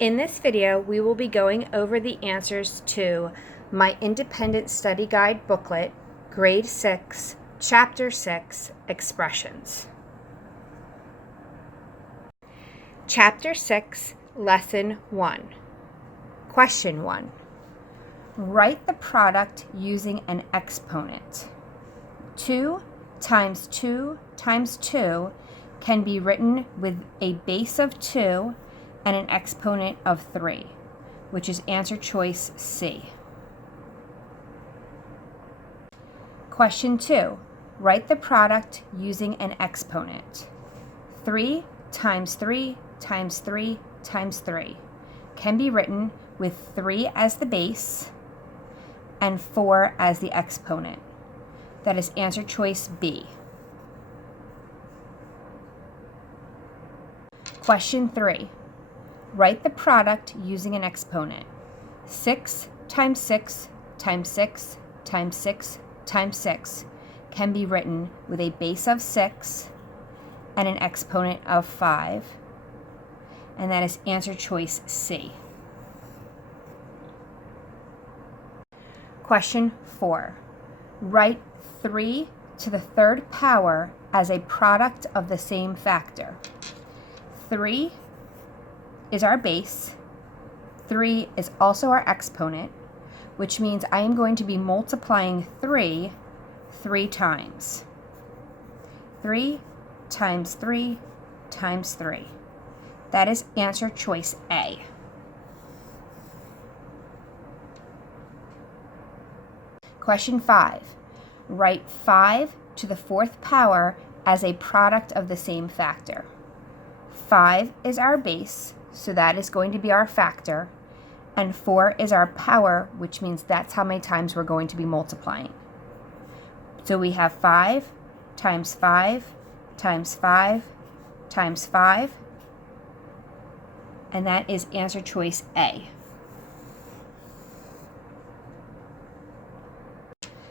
In this video, we will be going over the answers to my Independent Study Guide booklet, Grade 6, Chapter 6, Expressions. Chapter 6, Lesson 1. Question 1. Write the product using an exponent. 2 times 2 times 2 can be written with a base of 2 and an exponent of 3, which is answer choice C. Question 2. Write the product using an exponent. 3 times 3 times 3 times 3 can be written with 3 as the base and 4 as the exponent. That is answer choice B. Question 3. Write the product using an exponent. 6 times 6 times 6 times 6 times 6 can be written with a base of 6 and an exponent of 5, and that is answer choice C. Question 4. Write 3 to the third power as a product of the same factor. 3 is our base. 3 is also our exponent, which means I am going to be multiplying 3 times. 3 times 3 times 3. That is answer choice A. Question 5. Write 5 to the fourth power as a product of the same factor. 5 is our base, so that is going to be our factor, and 4 is our power, which means that's how many times we're going to be multiplying. So we have 5 times 5 times 5 times 5, and that is answer choice A.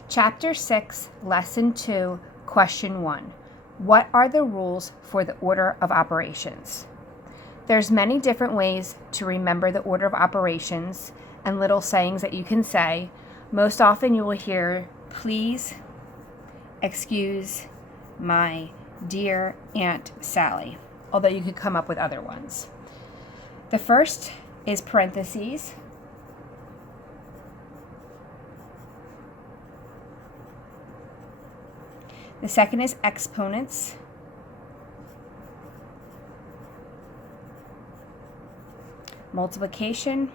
Chapter 6, Lesson 2, Question 1. What are the rules for the order of operations? There's many different ways to remember the order of operations and little sayings that you can say. Most often you will hear, please, excuse, my dear Aunt Sally, although you could come up with other ones. The first is parentheses. The second is exponents. Multiplication.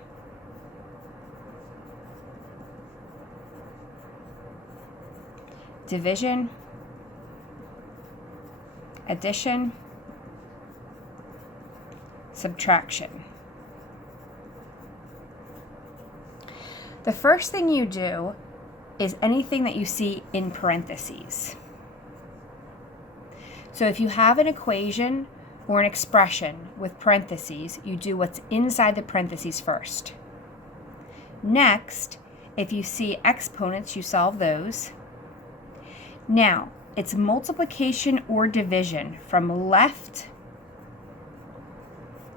Division. Addition. Subtraction. The first thing you do is anything that you see in parentheses. So if you have an equation or an expression with parentheses, you do what's inside the parentheses first. Next, if you see exponents, you solve those. Now, it's multiplication or division from left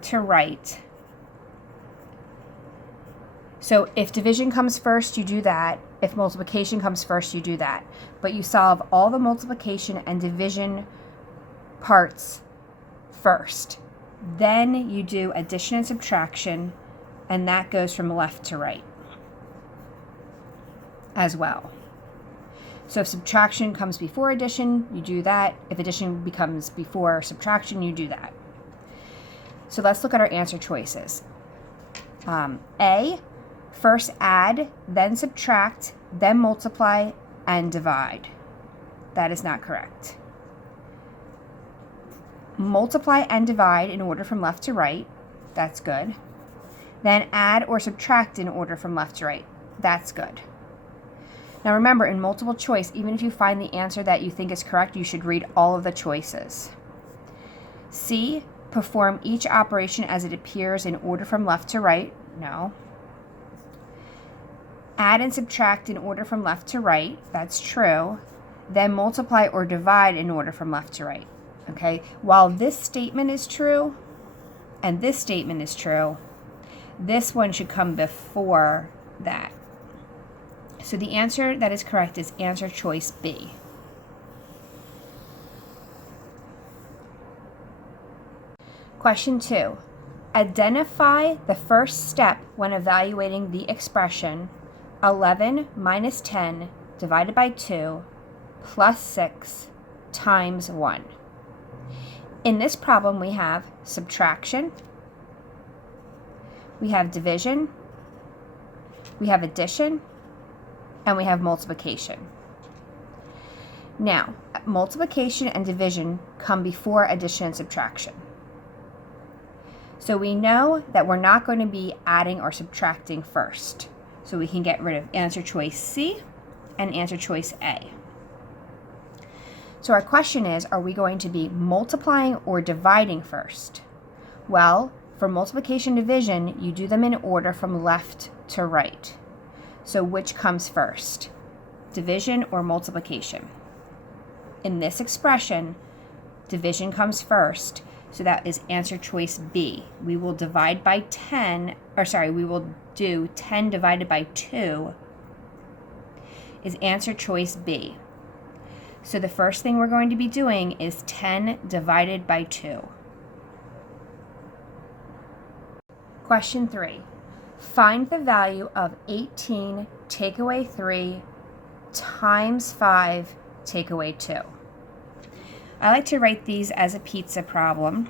to right. So if division comes first, you do that. If multiplication comes first, you do that. But you solve all the multiplication and division parts first. Then you do addition and subtraction, and that goes from left to right as well. So if subtraction comes before addition, you do that. If addition becomes before subtraction, you do that. So let's look at our answer choices. A, first add, then subtract, then multiply, and divide. That is not correct. Multiply and divide in order from left to right. That's good. Then add or subtract in order from left to right. That's good. Now remember, in multiple choice, even if you find the answer that you think is correct, you should read all of the choices. C, perform each operation as it appears in order from left to right. No. Add and subtract in order from left to right. That's true. Then multiply or divide in order from left to right. Okay, while this statement is true and this statement is true, This one should come before that. So the answer that is correct is answer choice B. Question 2. Identify the first step when evaluating the expression 11 minus 10 divided by 2 plus 6 times 1. In this problem, we have subtraction, we have division, we have addition, and we have multiplication. Now, multiplication and division come before addition and subtraction. So we know that we're not going to be adding or subtracting first. So we can get rid of answer choice C and answer choice A. So our question is, are we going to be multiplying or dividing first? Well, for multiplication and division, you do them in order from left to right. So which comes first, division or multiplication? In this expression, division comes first, so that is answer choice B. We will divide by 10, we will do 10 divided by 2 is answer choice B. So the first thing we're going to be doing is 10 divided by 2. Question 3. Find the value of 18 take away 3 times 5 take away 2. I like to write these as a pizza problem.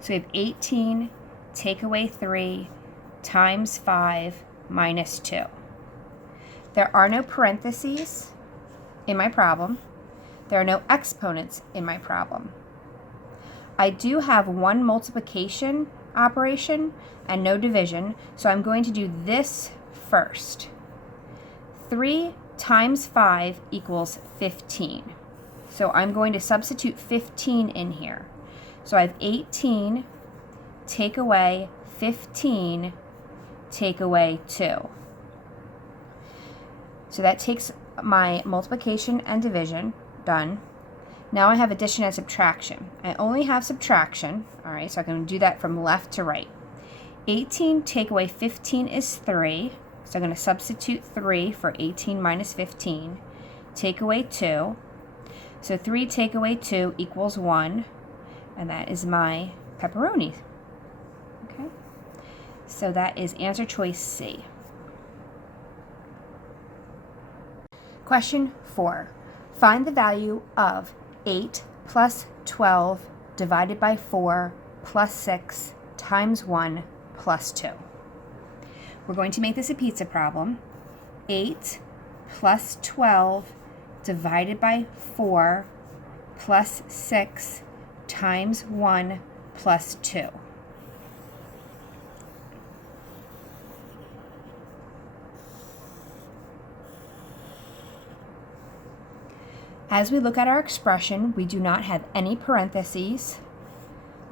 So we have 18 take away 3 times 5 minus 2. There are no parentheses in my problem. There are no exponents in my problem. I do have one multiplication operation and no division, so I'm going to do this first. 3 times 5 equals 15. So I'm going to substitute 15 in here. So I have 18 take away 15 take away 2. So that takes my multiplication and division done. Now I have addition and subtraction. I only have subtraction, all right, so I can do that from left to right. 18 take away 15 is 3, so I'm going to substitute 3 for 18 minus 15. Take away 2, so 3 take away 2 equals 1, and that is my pepperoni. Okay, so that is answer choice C. Question 4. Find the value of 8 plus 12 divided by 4 plus 6 times 1 plus 2. We're going to make this a pizza problem. 8 plus 12 divided by 4 plus 6 times 1 plus 2. As we look at our expression, we do not have any parentheses.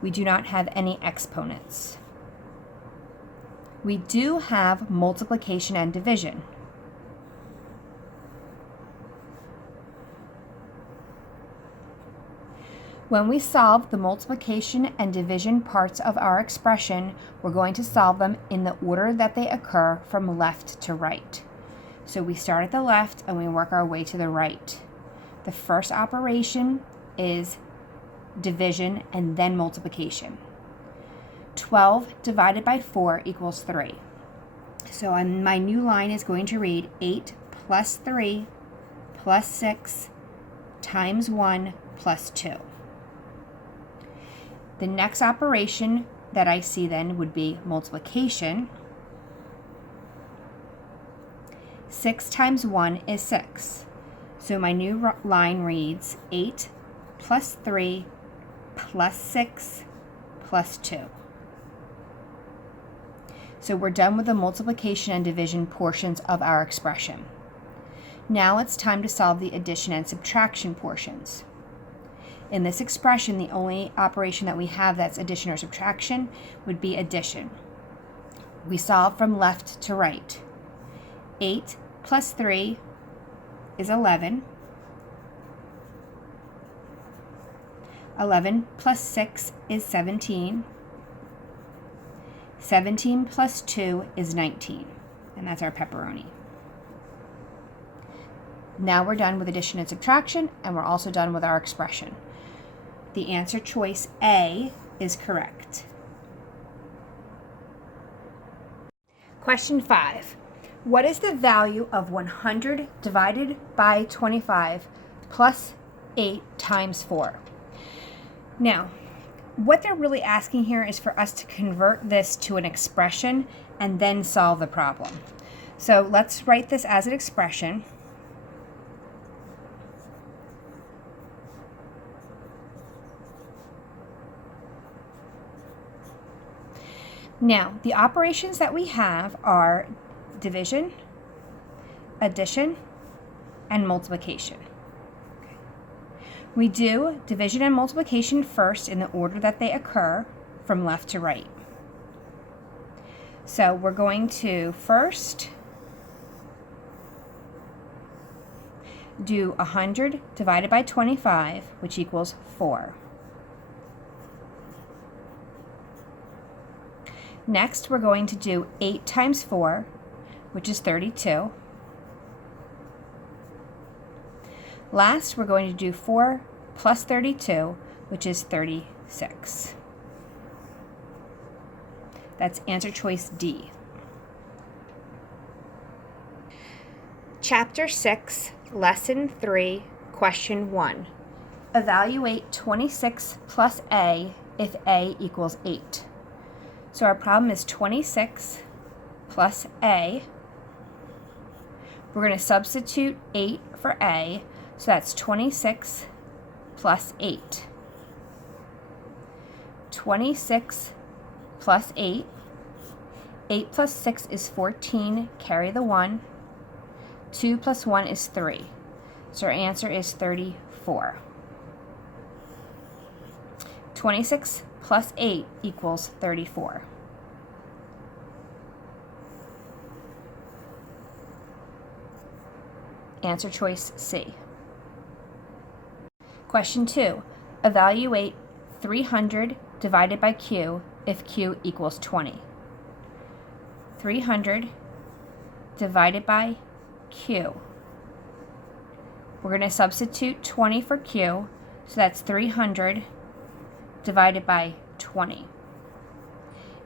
We do not have any exponents. We do have multiplication and division. When we solve the multiplication and division parts of our expression, we're going to solve them in the order that they occur from left to right. So we start at the left and we work our way to the right. The first operation is division and then multiplication. 12 divided by 4 equals 3. So my new line is going to read 8 plus 3 plus 6 times 1 plus 2. The next operation that I see then would be multiplication. 6 times 1 is 6. So my new line reads 8 plus 3 plus 6 plus 2. So we're done with the multiplication and division portions of our expression. Now it's time to solve the addition and subtraction portions. In this expression, the only operation that we have that's addition or subtraction would be addition. We solve from left to right. 8 plus 3 is 11. 11 plus 6 is 17. 17 plus 2 is 19, and that's our pepperoni. Now we're done with addition and subtraction, and we're also done with our expression. The answer choice A is correct. Question 5. What is the value of 100 divided by 25 plus 8 times 4? Now, what they're really asking here is for us to convert this to an expression and then solve the problem. So let's write this as an expression. Now, the operations that we have are division, addition, and multiplication. We do division and multiplication first in the order that they occur from left to right. So we're going to first do 100 divided by 25, which equals 4. Next, we're going to do 8 times 4, which is 32. Last, we're going to do 4 plus 32, which is 36. That's answer choice D. Chapter 6, Lesson 3, Question 1. Evaluate 26 plus A if A equals 8. So our problem is 26 plus A. We're going to substitute 8 for A, so that's 26 plus 8. 26 plus 8. 8 plus 6 is 14, carry the 1. 2 plus 1 is 3. So our answer is 34. 26 plus 8 equals 34. Answer choice C. Question 2. Evaluate 300 divided by Q if Q equals 20. 300 divided by Q. We're going to substitute 20 for Q, so that's 300 divided by 20.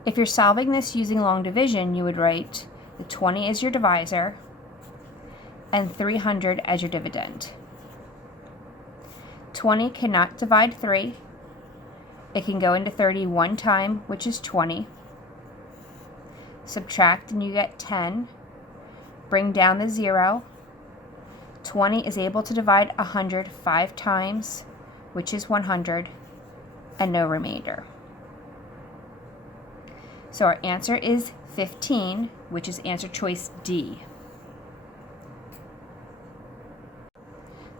If you're solving this using long division, you would write the 20 as your divisor and 300 as your dividend. 20 cannot divide 3. It can go into 30 one time, which is 20. Subtract and you get 10. Bring down the 0. 20 is able to divide 100 5 times, which is 100. And no remainder. So our answer is 15, which is answer choice D.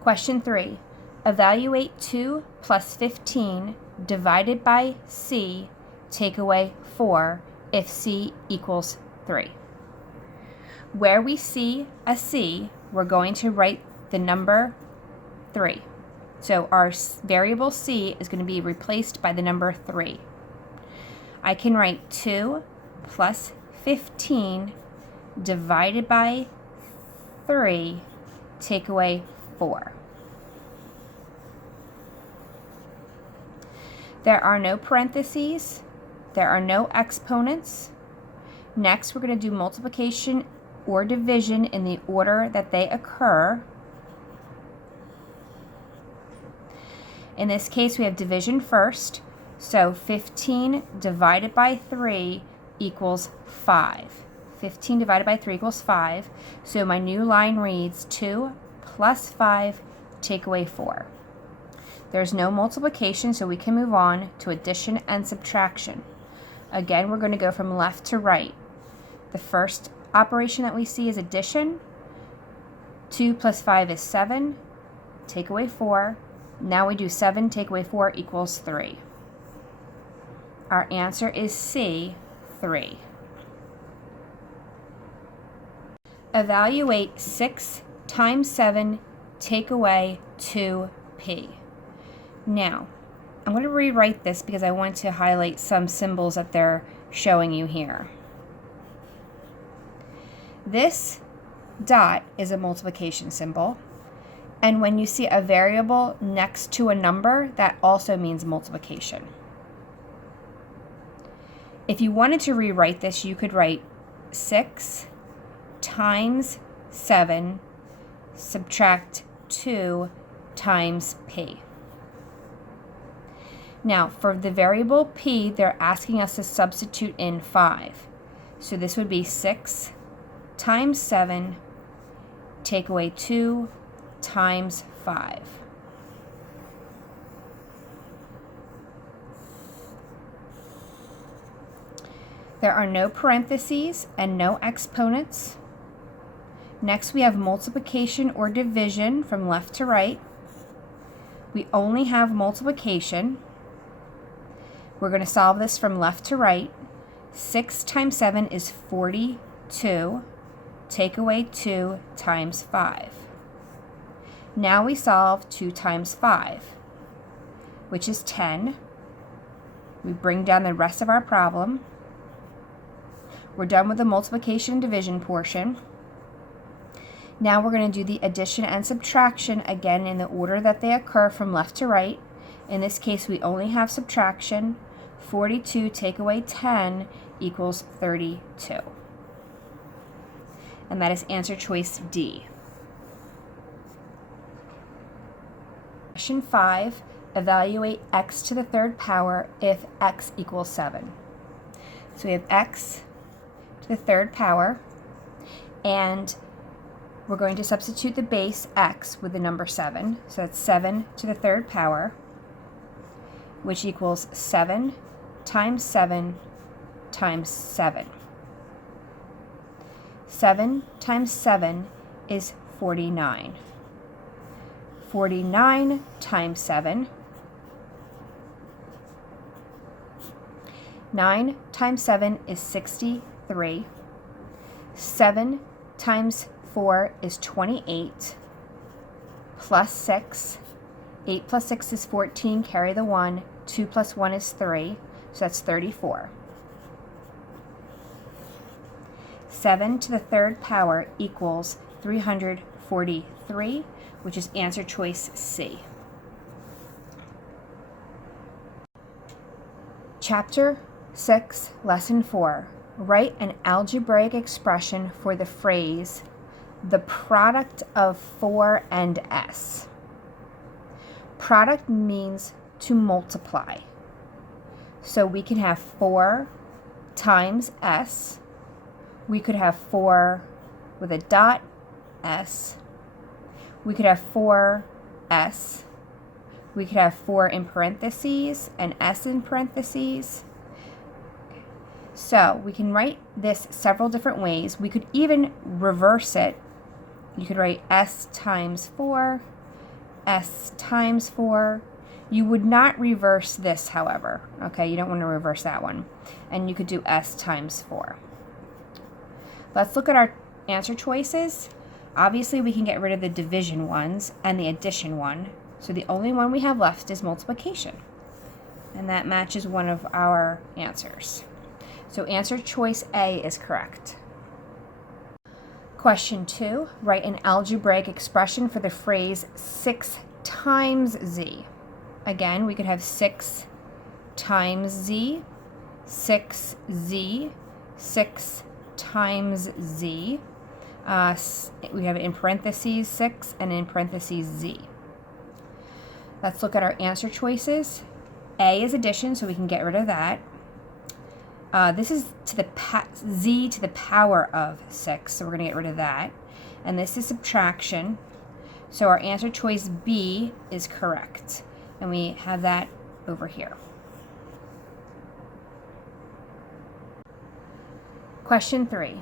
Question 3. Evaluate 2 plus 15 divided by C, take away 4 if C equals 3. Where we see a C, we're going to write the number 3. So our variable C is going to be replaced by the number 3. I can write 2 plus 15 divided by 3, take away 4. There are no parentheses. There are no exponents. Next, we're going to do multiplication or division in the order that they occur. In this case, we have division first, so 15 divided by 3 equals 5. 15 divided by 3 equals 5, so my new line reads 2 plus 5, take away 4. There's no multiplication, so we can move on to addition and subtraction. Again, we're going to go from left to right. The first operation that we see is addition. 2 plus 5 is 7, take away 4. Now we do 7 take away 4 equals 3. Our answer is C, 3. Evaluate 6 times 7 take away 2p. Now, I'm going to rewrite this because I want to highlight some symbols that they're showing you here. This dot is a multiplication symbol, and when you see a variable next to a number, that also means multiplication. If you wanted to rewrite this, you could write 6 times 7 subtract 2 times p. Now, for the variable p, they're asking us to substitute in 5. So this would be 6 times 7, take away 2 times 5. There are no parentheses and no exponents. Next, we have multiplication or division from left to right. We only have multiplication. We're going to solve this from left to right. 6 times 7 is 42. Take away 2 times 5. Now we solve 2 times 5, which is 10. We bring down the rest of our problem. We're done with the multiplication and division portion. Now we're going to do the addition and subtraction again in the order that they occur from left to right. In this case, we only have subtraction. 42 take away 10 equals 32. And that is answer choice D. Question 5, evaluate x to the third power if x equals 7. So we have x to the third power, and we're going to substitute the base x with the number 7. So that's 7 to the third power, which equals 7 times 7 times 7. 7 times 7 is 49. 49 times 7. 9 times 7 is 63. 7 times 4 is 28. Plus 6. 8 plus 6 is 14. Carry the 1. 2 plus 1 is 3. So that's 34. 7 to the third power equals 343, which is answer choice C. Chapter 6, Lesson 4. Write an algebraic expression for the phrase, the product of 4 and s. Product means to multiply. So we can have 4 times s. We could have 4 with a dot s. We could have 4s. We could have 4 in parentheses and s in parentheses. So we can write this several different ways. We could even reverse it. You could write s times 4, s times 4. You would not reverse this, however. Okay, you don't want to reverse that one. And you could do s times 4. Let's look at our answer choices. Obviously, we can get rid of the division ones and the addition one. So the only one we have left is multiplication. And that matches one of our answers. So answer choice A is correct. Question 2, write an algebraic expression for the phrase 6 times z. Again, we could have 6 times z, 6z, 6 times z. We have it in parentheses 6 and in parentheses z. Let's look at our answer choices. A is addition, so we can get rid of that. This is to the z to the power of 6, so we're going to get rid of that. And this is subtraction, so our answer choice B is correct. And we have that over here. Question 3.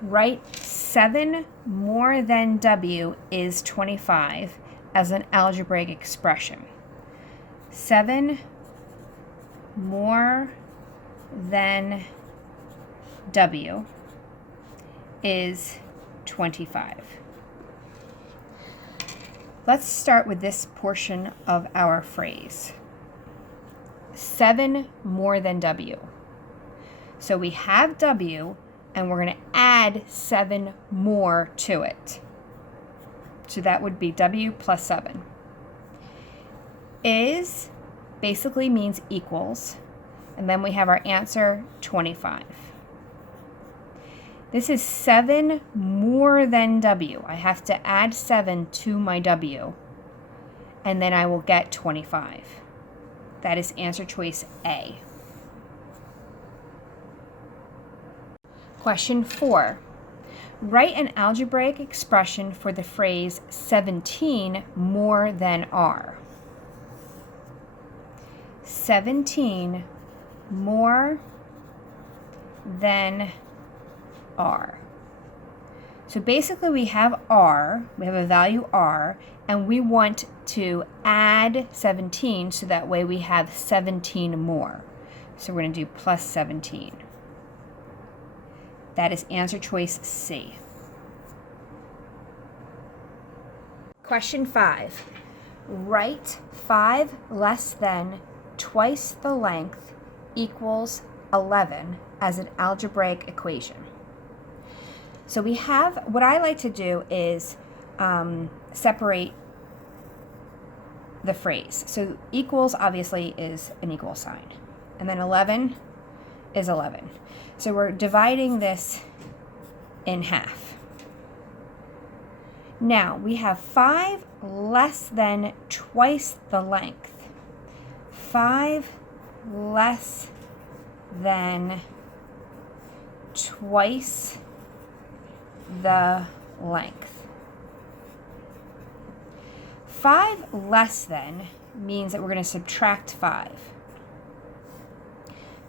Write 7 more than W is 25 as an algebraic expression. 7 more than W is 25. Let's start with this portion of our phrase. 7 more than W. So we have W, and we're going to add 7 more to it. So that would be W plus 7. Is basically means equals, and then we have our answer, 25. This is 7 more than W. I have to add 7 to my W, and then I will get 25. That is answer choice A. Question 4. Write an algebraic expression for the phrase 17 more than R. 17 more than R. So basically we have R, we have a value R, and we want to add 17 so that way we have 17 more. So we're going to do plus 17. That is answer choice C. Question 5. Write 5 less than twice the length equals 11 as an algebraic equation. So we have, what I like to do is separate the phrase. So equals obviously is an equal sign. And then 11 is 11. So we're dividing this in half. Now we have 5 less than twice the length. 5 less than twice the length. 5 less than means that we're going to subtract 5.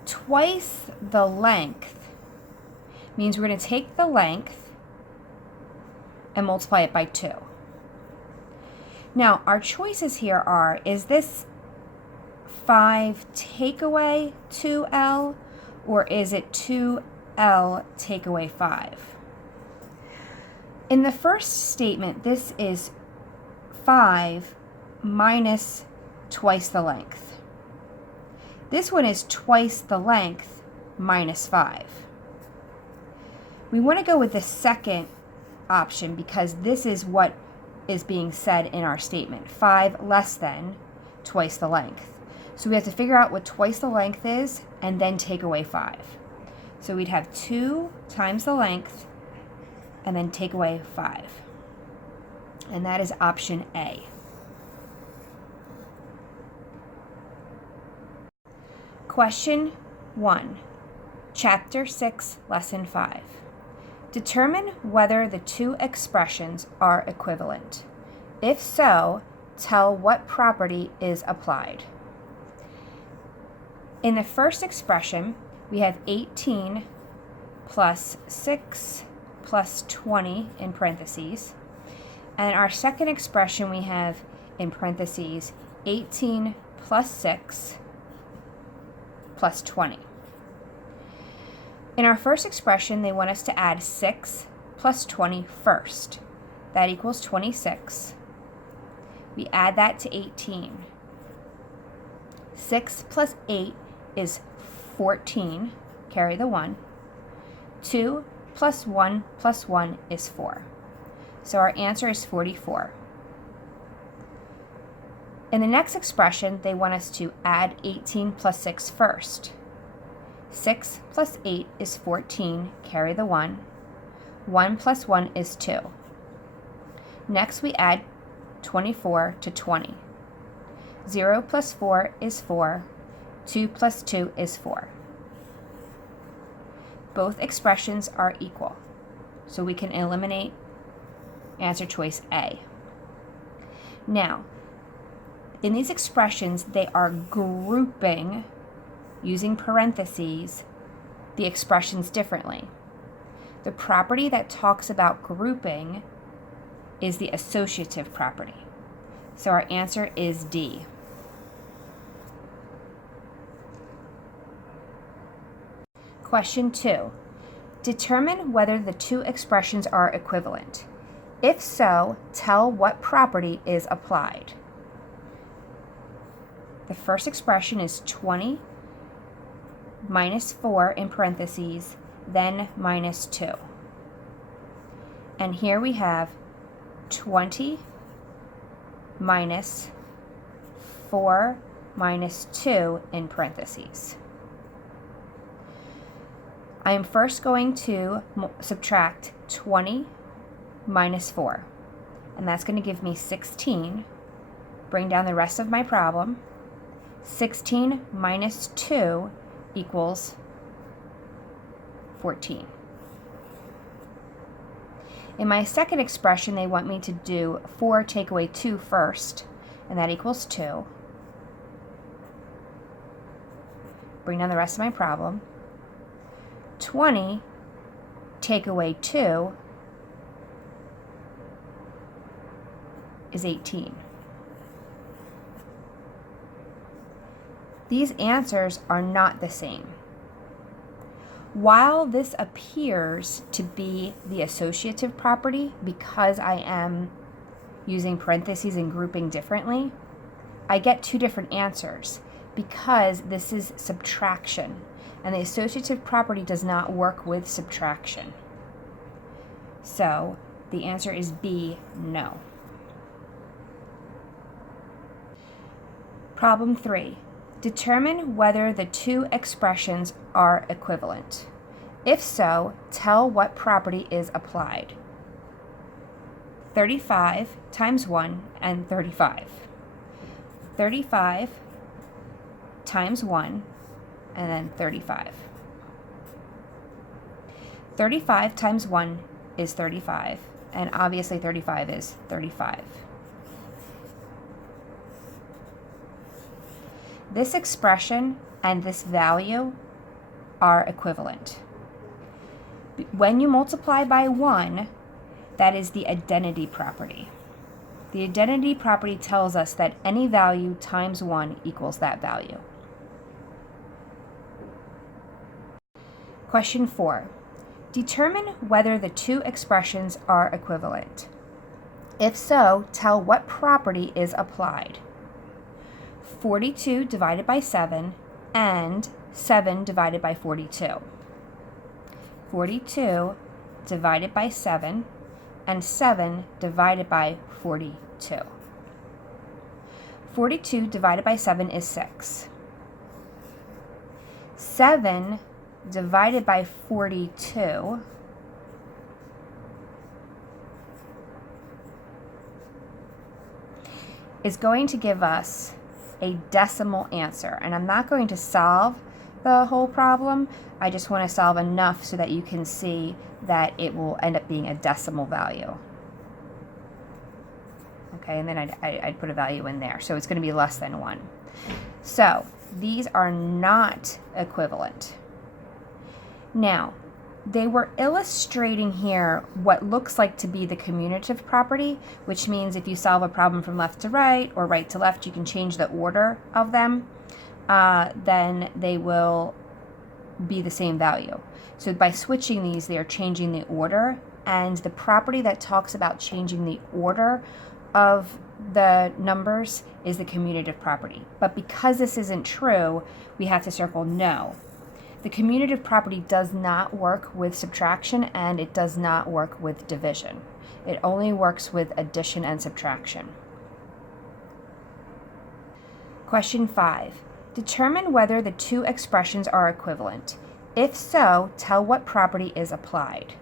Twice the length means we're going to take the length and multiply it by 2. Now, our choices here are, is this 5 take away 2L, or is it 2L take away 5? In the first statement, this is 5 minus twice the length. This one is twice the length minus 5. We want to go with the second option because this is what is being said in our statement. 5 less than twice the length. So we have to figure out what twice the length is and then take away 5. So we'd have 2 times the length and then take away 5. And that is option A. Question 1, Chapter 6, Lesson 5. Determine whether the two expressions are equivalent. If so, tell what property is applied. In the first expression, we have 18 plus 6 plus 20 in parentheses. And our second expression, we have in parentheses 18 plus 6 plus 20. In our first expression, they want us to add 6 plus 20 first. That equals 26. We add that to 18. 6 plus 8 is 14. Carry the 1. 2 plus 1 plus 1 is 4. So our answer is 44. In the next expression, they want us to add 18 plus 6 first. 6 plus 8 is 14. Carry the 1. 1 plus 1 is 2. Next, we add 24 to 20. 0 plus 4 is 4. 2 plus 2 is 4. Both expressions are equal, so we can eliminate answer choice A. Now, in these expressions, they are grouping, using parentheses, the expressions differently. The property that talks about grouping is the associative property. So our answer is D. Question 2. Determine whether the two expressions are equivalent. If so, tell what property is applied. the first expression is 20 minus 4 in parentheses, then minus 2. And here we have 20 minus 4 minus 2 in parentheses. I am first going to subtract 20 minus 4, and that's going to give me 16. Bring down the rest of my problem. 16 minus 2 equals 14. In my second expression, they want me to do 4 take away 2 first, and that equals 2. Bring down the rest of my problem. 20 take away 2 is 18. These answers are not the same. While this appears to be the associative property because I am using parentheses and grouping differently, I get two different answers because this is subtraction, and the associative property does not work with subtraction. So the answer is B, no. Problem 3. Determine whether the two expressions are equivalent. If so, tell what property is applied. 35 times 1 and 35. 35 times 1 and then 35. 35 times 1 is 35, and obviously 35 is 35. This expression and this value are equivalent. When you multiply by 1, that is the identity property. The identity property tells us that any value times 1 equals that value. Question 4. Determine whether the two expressions are equivalent. If so, tell what property is applied. 42 divided by 7 and 7 divided by 42. 42 divided by 7 and 7 divided by 42. 42 divided by 7 is 6. 7 divided by 42 is going to give us a decimal answer. And I'm not going to solve the whole problem. I just want to solve enough so that you can see that it will end up being a decimal value. Okay, and then I'd put a value in there. So it's going to be less than 1. So these are not equivalent. Now, they were illustrating here what looks like to be the commutative property, which means if you solve a problem from left to right or right to left, you can change the order of them, then they will be the same value. So by switching these, they are changing the order, and the property that talks about changing the order of the numbers is the commutative property. But because this isn't true, we have to circle no. The commutative property does not work with subtraction, and it does not work with division. It only works with addition and subtraction. Question 5. Determine whether the two expressions are equivalent. If so, tell what property is applied.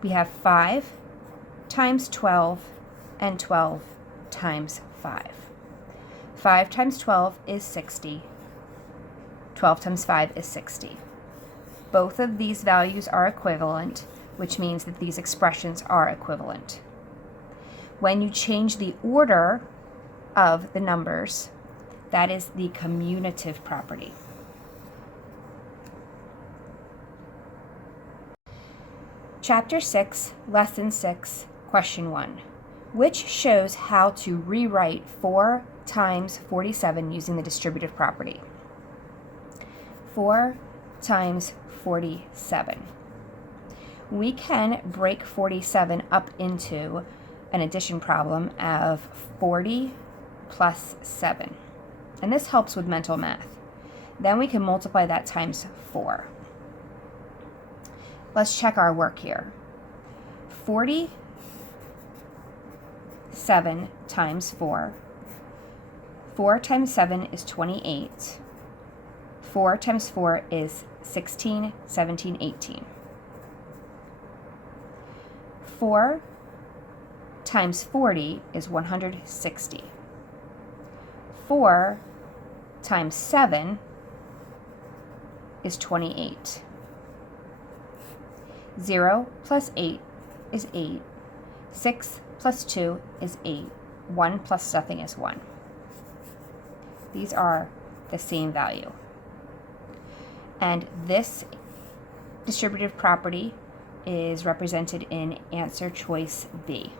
We have 5 times 12 and 12 times 5. 5 times 12 is 60. 12 times 5 is 60. Both of these values are equivalent, which means that these expressions are equivalent. When you change the order of the numbers, that is the commutative property. Chapter 6, Lesson 6, Question 1. Which shows how to rewrite 4 times 47 using the distributive property. 4 times 47. We can break 47 up into an addition problem of 40 plus 7. And this helps with mental math. Then we can multiply that times 4. Let's check our work here. 47 times 4. 4 times 7 is 28. 4 times 4 is 16, 17, 18. 4 times 40 is 160. 4 times 7 is 28. 0 plus 8 is 8. 6 plus 2 is 8. 1 plus nothing is 1. These are the same value. And this distributive property is represented in answer choice B.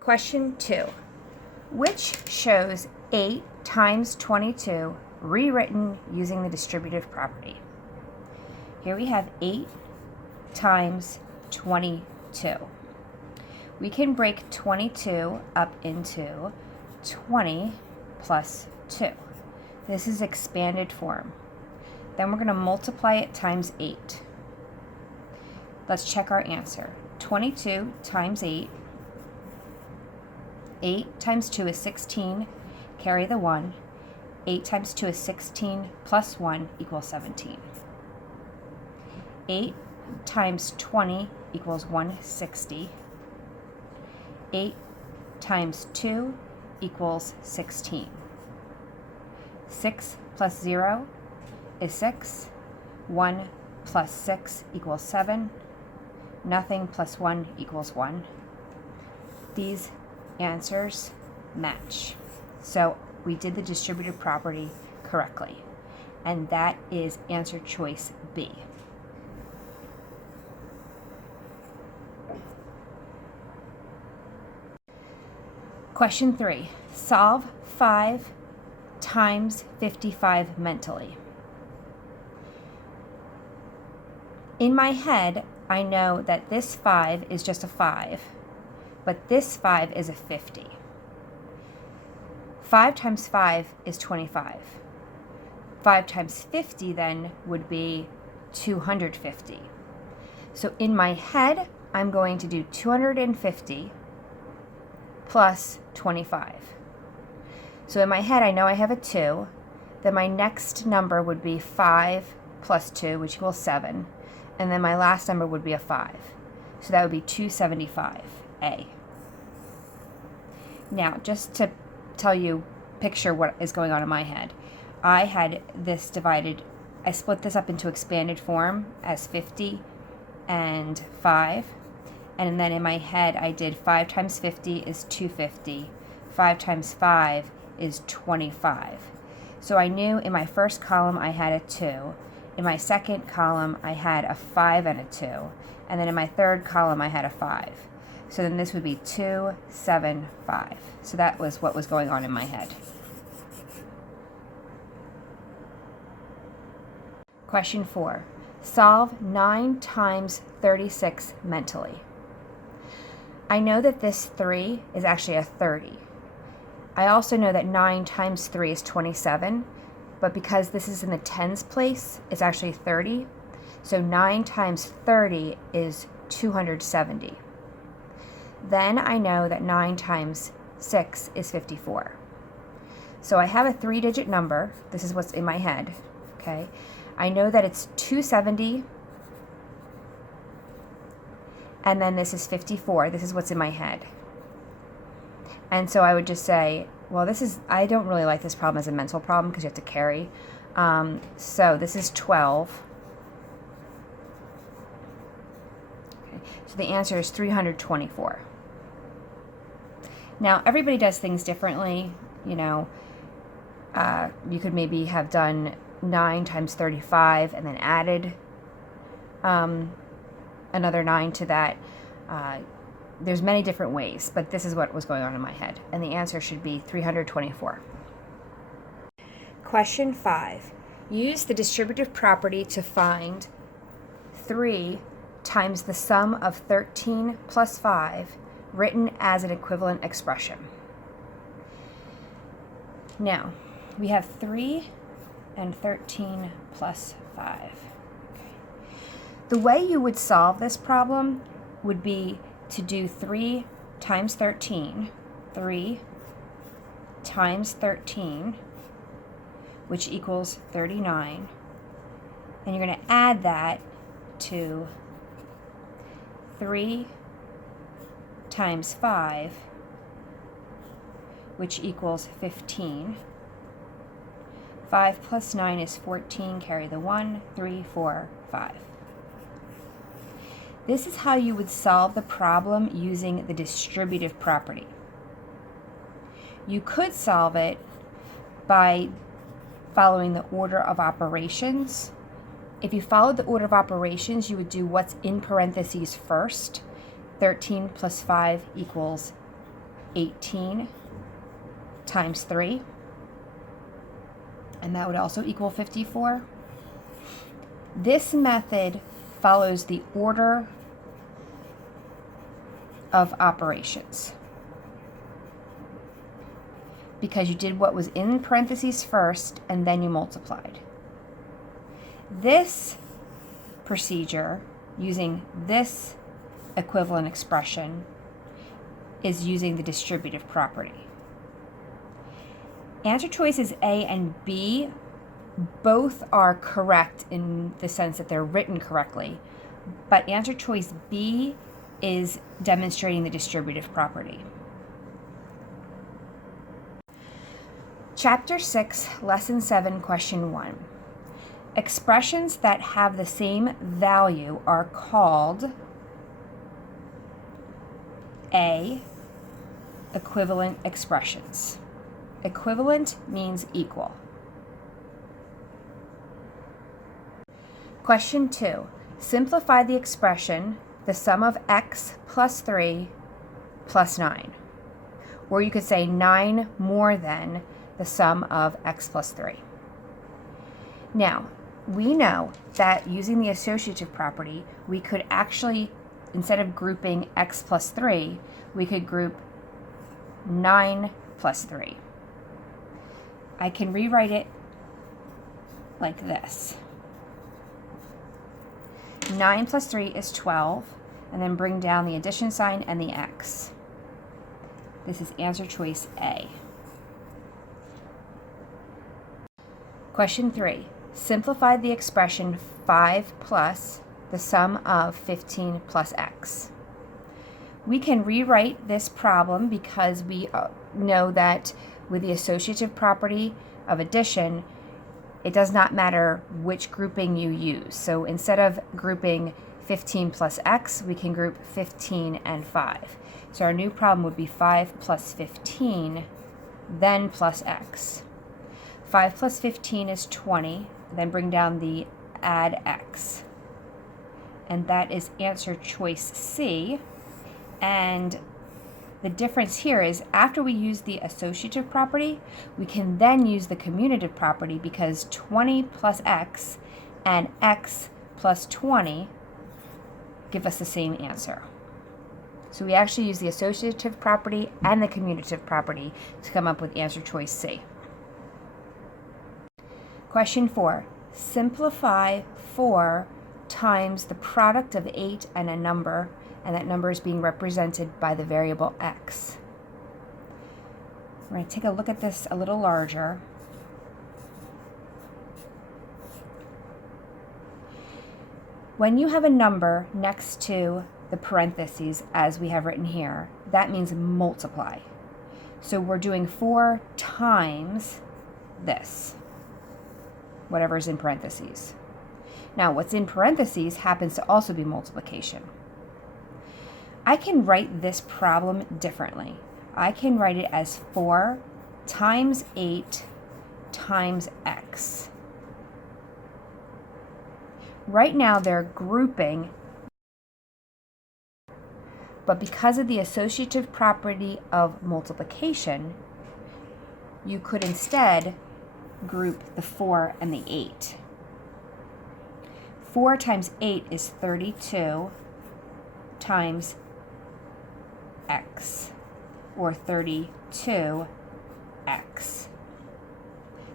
Question 2. Which shows 8 times 22 rewritten using the distributive property? Here we have 8 times 22. We can break 22 up into 20 plus 2. This is expanded form. Then we're going to multiply it times 8. Let's check our answer. 22 times 8. 8 times 2 is 16. Carry the 1. 8 times 2 is 16 plus 1 equals 17. 8 times 20 equals 160. 8 times 2 equals 16. 6 plus 0 is 6. 1 plus 6 equals 7. Nothing plus 1 equals 1. These answers match. So we did the distributive property correctly. And that is answer choice B. Question 3. Solve 5 times 55 mentally. In my head, I know that this 5 is just a 5, but this 5 is a 50. 5 times 5 is 25. 5 times 50 then would be 250. So in my head, I'm going to do 250 plus 25. So in my head, I know I have a 2. Then my next number would be 5 plus 2, which equals 7. And then my last number would be a 5. So that would be 275A. Now, just to tell you, picture what is going on in my head. I had this divided, I split this up into expanded form as 50 and 5. And then in my head, I did 5 times 50 is 250. 5 times 5 is 25. So I knew in my first column I had a 2. In my second column, I had a 5 and a 2. And then in my third column, I had a 5. So then this would be 275. So that was what was going on in my head. Question 4. Solve 9 times 36 mentally. I know that this 3 is actually a 30. I also know that 9 times 3 is 27, but because this is in the tens place, it's actually 30. So 9 times 30 is 270. Then I know that 9 times 6 is 54. So I have a 3-digit number. This is what's in my head, okay? I know that it's 270, and then this is 54. This is what's in my head. And so I would just say, well, I don't really like this problem as a mental problem because you have to carry. So this is 12. Okay, so the answer is 324. Now, everybody does things differently. You know, you could maybe have done 9 times 35 and then added another 9 to that. There's many different ways, but this is what was going on in my head. And the answer should be 324. Question 5. Use the distributive property to find 3 times the sum of 13 plus 5, written as an equivalent expression. Now, we have 3 and 13 plus 5. Okay. The way you would solve this problem would be to do 3 times 13, 3 times 13, which equals 39, and you're going to add that to 3 times 5, which equals 15. 5 plus 9 is 14, carry the 1, 3, 4, 5. This is how you would solve the problem using the distributive property. You could solve it by following the order of operations. If you followed the order of operations, you would do what's in parentheses first. 13 plus 5 equals 18 times 3. And that would also equal 54. This method follows the order of operations because you did what was in parentheses first and then you multiplied. This procedure, using this equivalent expression, is using the distributive property. Answer choices A and B both are correct in the sense that they're written correctly, but answer choice B is demonstrating the distributive property. Chapter 6, Lesson 7, Question 1. Expressions that have the same value are called A, equivalent expressions. Equivalent means equal. Question 2. Simplify the expression, the sum of x plus 3 plus 9. Or you could say 9 more than the sum of x plus 3. Now, we know that using the associative property, we could actually, instead of grouping x plus 3, we could group 9 plus 3. I can rewrite it like this. 9 plus 3 is 12, and then bring down the addition sign and the x. This is answer choice A. Question 3. Simplify the expression 5 plus the sum of 15 plus x. We can rewrite this problem because we know that with the associative property of addition, it does not matter which grouping you use. So instead of grouping 15 plus x, we can group 15 and 5. So our new problem would be 5 plus 15, then plus x. 5 plus 15 is 20, then bring down the add x. And that is answer choice C. And the difference here is after we use the associative property, we can then use the commutative property because 20 plus x and x plus 20 give us the same answer. So we actually use the associative property and the commutative property to come up with answer choice C. Question 4. Simplify 4 times the product of 8 and a number, and that number is being represented by the variable x. We're going to take a look at this a little larger. When you have a number next to the parentheses, as we have written here, that means multiply. So we're doing 4 times this, whatever's in parentheses. Now, what's in parentheses happens to also be multiplication. I can write this problem differently. I can write it as 4 times 8 times x. Right now they're grouping, but because of the associative property of multiplication, you could instead group the 4 and the 8. 4 times 8 is 32 times x, or 32x.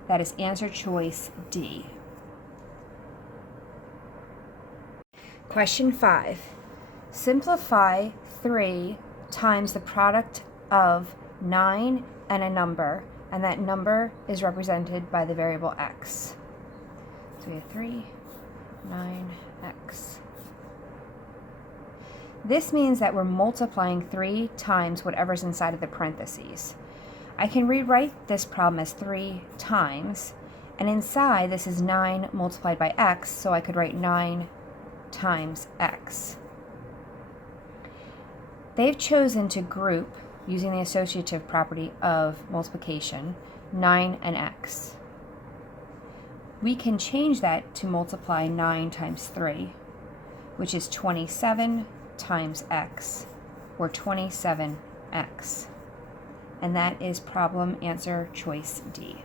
That is answer choice D. Question 5. Simplify 3 times the product of 9 and a number, and that number is represented by the variable x. So we have 3, 9x. This means that we're multiplying 3 times whatever's inside of the parentheses. I can rewrite this problem as 3 times, and inside this is 9 multiplied by x, so I could write 9 times x. They've chosen to group, using the associative property of multiplication, 9 and x. We can change that to multiply 9 times 3, which is 27 times x, or 27x. And that is problem answer choice D.